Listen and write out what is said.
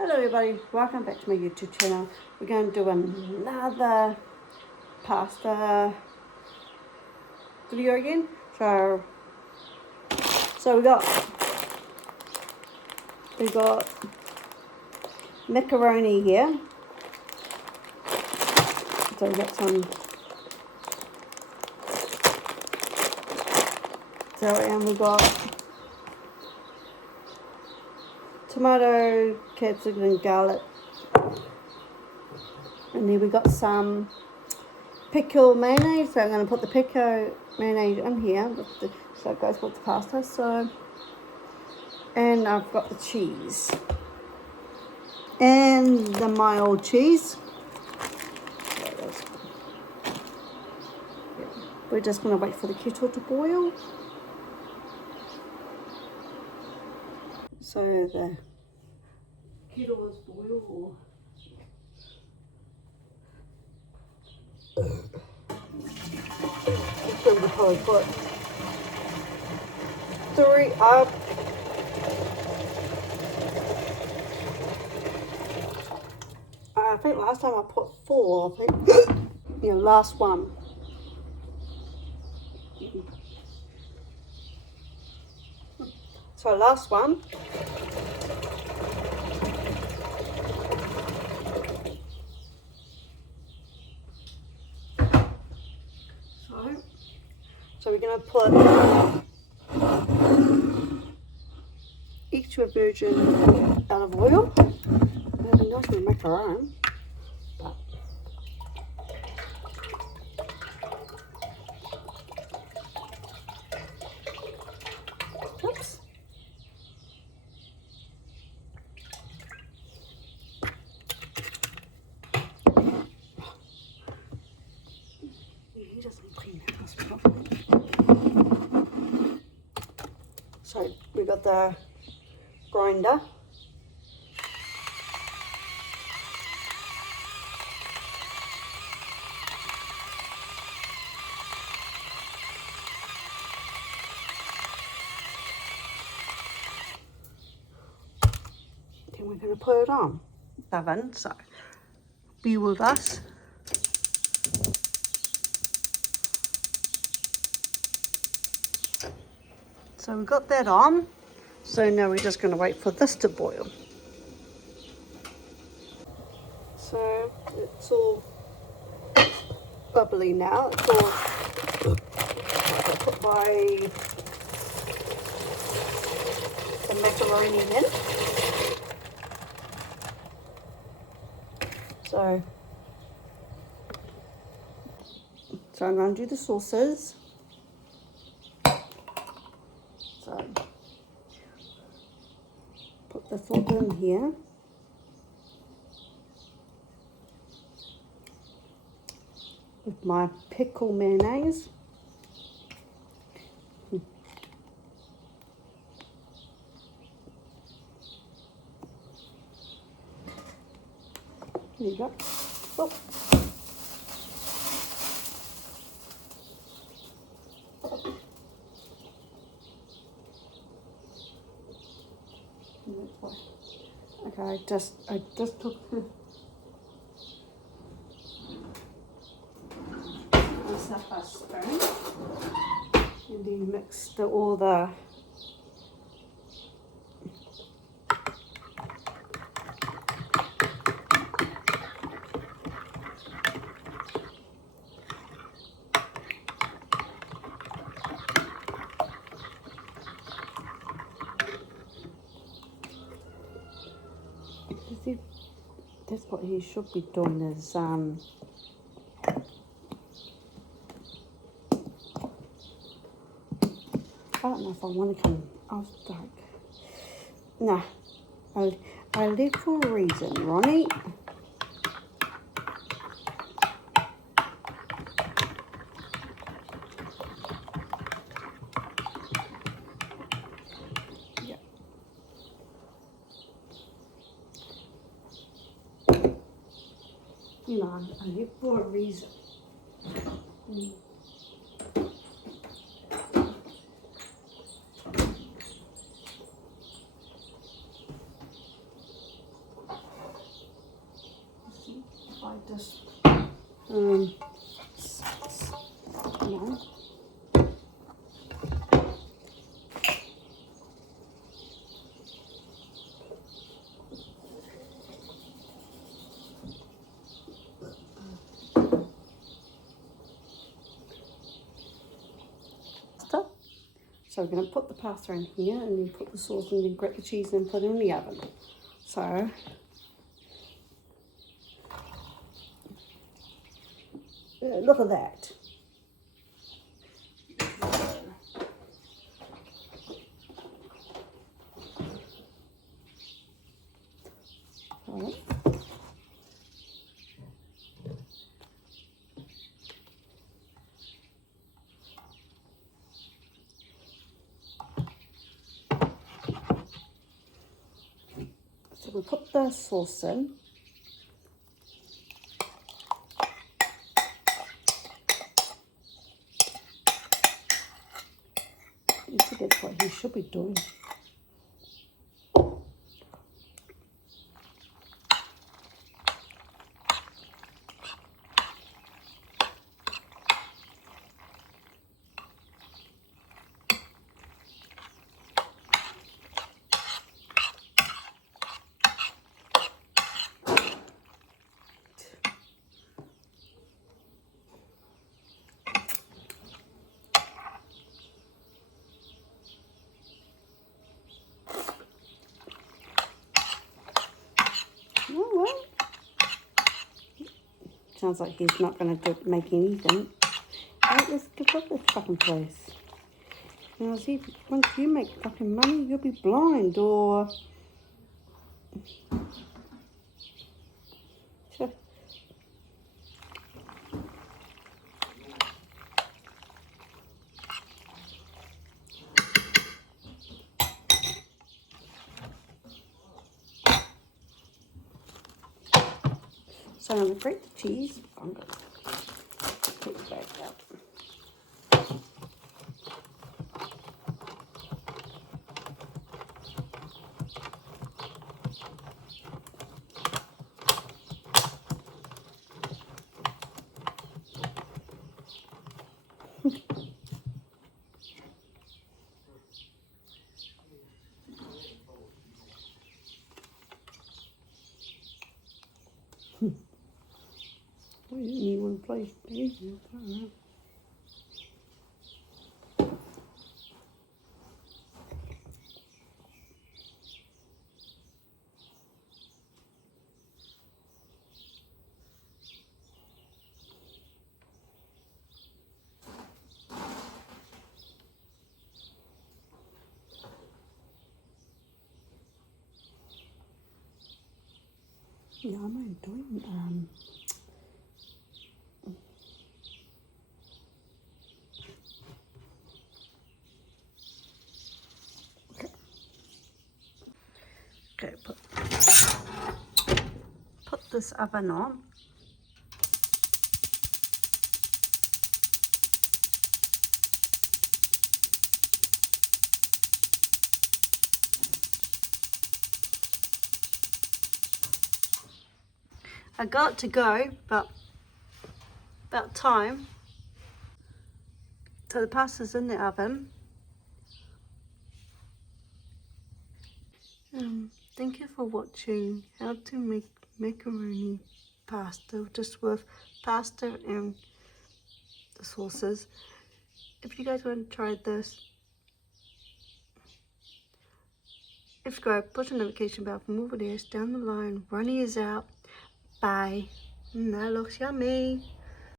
Hello everybody, welcome back to my YouTube channel. We're going to do another pasta video again. So we got macaroni here. So we got some and we got tomato, capsicum and garlic, and then we got some pickle mayonnaise. So I'm going to put the pickle mayonnaise in here so it goes with the pasta. And I've got the cheese and the mild cheese. We're just going to wait for the kettle to boil. So the kettle is boiled. I'm going to probably put 3 up. I think last time I put 4. I think yeah, last one. So last one. So we're going to put extra virgin olive oil. It'd be nice to make our own. Oops. He doesn't clean that house properly. So we got the grinder. Then we're going to put it on the oven, so be with us. So we've got that on. So now we're just going to wait for this to boil. So it's all bubbly now. It's all put the macaroni in. So I'm going to do the sauces. So put this all in here. With my pickle mayonnaise. There you go. Oh. Okay, I just took myself a spoon and then mixed all the that's what he should be doing is I don't know if I want to come. I was like, nah, I left for a reason, Ronnie. Yeah. You know, I left for a reason. hide this. No. So we're going to put the pasta in here and then put the sauce and then grate the cheese and put it in the oven. So look at that. All right. So we put the sauce in. I think that's what he should be doing. Oh, well. Sounds like he's not going to make anything. Right, let's give up this fucking place. Now, see, once you make fucking money, you'll be blind or... Sure. So I'm going to grate the cheese. I'm going to take the bag out. Oh, you didn't even want to play. Yeah, I'm doing okay, put this oven on. I got to go, but about time. So the pasta's in the oven. Thank you for watching how to make macaroni pasta just with pasta and the sauces. If you guys want to try this, subscribe, push the notification bell for more videos down the line. Ronnie is out. Bye. That looks yummy.